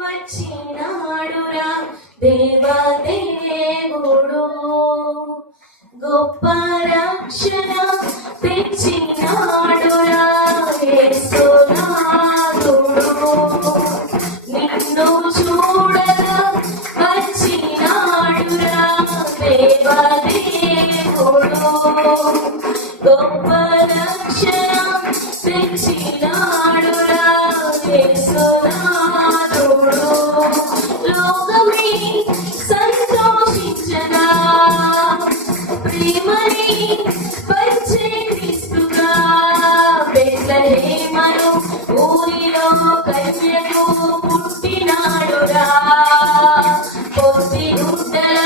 వచ్చినాడురా దేవదేవుడు, గొప్ప రక్షణ తెచ్చినాడురా యేసునాథుడు. నిన్ను చూడగా వచ్చినాడురా దేవదేవుడు, గొప్ప రక్షణ తెచ్చినాడురా యేసునాథుడు. లోకమే సంతోషించగా ప్రేమని వచ్చే క్రీస్తుగా, బెత్లెహేమును ఊరిలో కన్యకు పుట్టినాడురా. పొత్తి గుడ్డల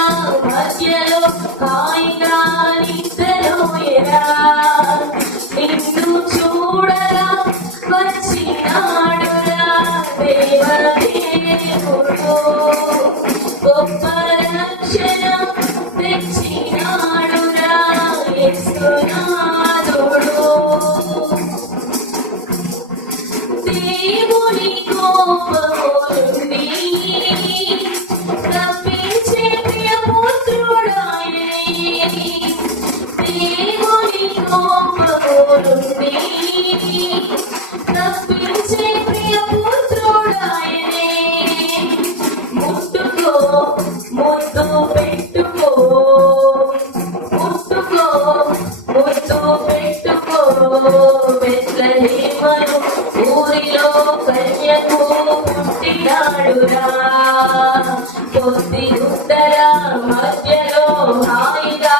మధ్యలో హాయిగా నిద్రలోయరా. నిన్ను చూడగా వచ్చినాడురా దేవదేవుడు, గొప్ప రక్షణ తెచ్చినాడురా యేసునాథుడు. దేవుని కోపము నుండి తప్పించే ప్రియపుత్రుడాయనే. దేవుని కోపము నుండి తప్పించే ప్రియపుత్రుడాయనే. ముట్టుకో ముద్దు పెట్టుకో, ముట్టుకో ముద్దు పెట్టుకో, బెత్లెహేమును ఊరిలో కన్యకు పుట్టినాడురా. పొత్తి గుడ్డల మధ్యలో హాయిగా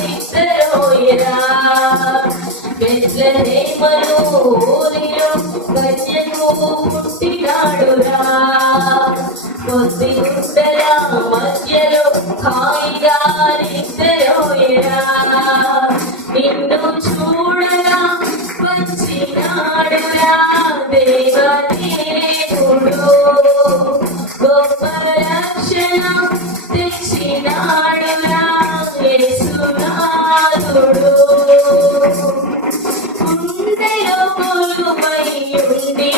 నిద్రలోయరా. బెత్లెహేమును ఊరిలో కన్యకు పుట్టినాడురా. పొత్తి గుడ్డల మధ్యలో హాయిగా నిద్రలోయరా. నిన్ను చూడగా వచ్చినాడురా దేవదేవుడు, గొప్ప రక్షణ తెచ్చినాడురా యేసునాథుడు. గుండెలో కొలువై ఉండి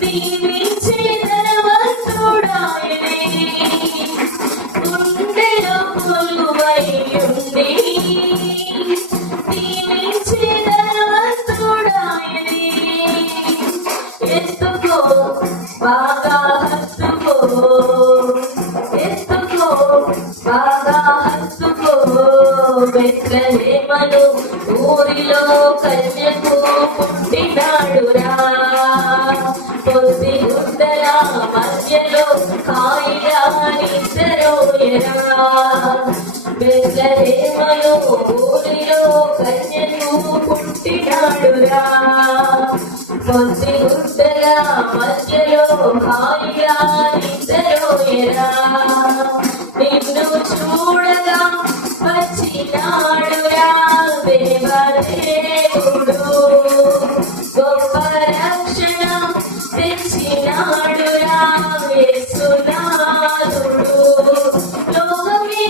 దీవించే ధనవంతుడాయనే. గుండెలో కొలువై ఉండి దీవించే ధనవంతుడాయనే. ఎత్తుకో బాగా హత్తుకో, ఎత్తుకో బాగా హత్తుకో, బెత్లెహేమును ఊరిలో కన్యకు పుట్టినాడురా. పొత్తి గుడ్డల మధ్యలో హాయిగా నిద్రలోయరా. బెత్లెహేమును ఊరిలో కన్యకు పుట్టినాడురా. పొత్తి గుడ్డల మధ్యలో హాయిగా నిద్రలోయరా. నిన్ను చూడగా వచ్చినాడురా దేవదేవుడు, గొప్ప రక్షణ తెచ్చినాడురా యేసునాథుడు. లోకమే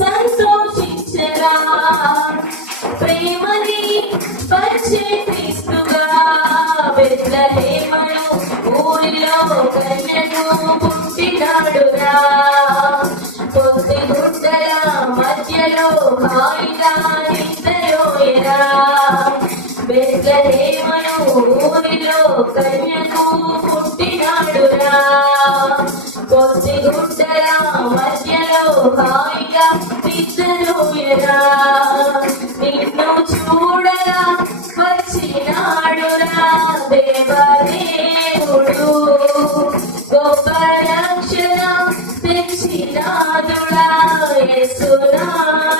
సంతోషించగా ప్రేమని వచ్చే క్రీస్తుగా, బెత్లెహేమును ఊరిలో కన్యకు పుట్టినాడురా. పొత్తి గుడ్డల మధ్యలో హాయిగా నిద్రలోయరా. బెత్లెహేమును ఊరిలో కన్యకు పుట్టినాడురా. పొత్తి గుడ్డల మధ్యలో హాయిగా నిద్రలోయరా. నిన్ను చూడగా వచ్చినాడురా దేవదేవుడు, గొప్ప రక్షణ తెచ్చినాడురా యేసునాథుడు.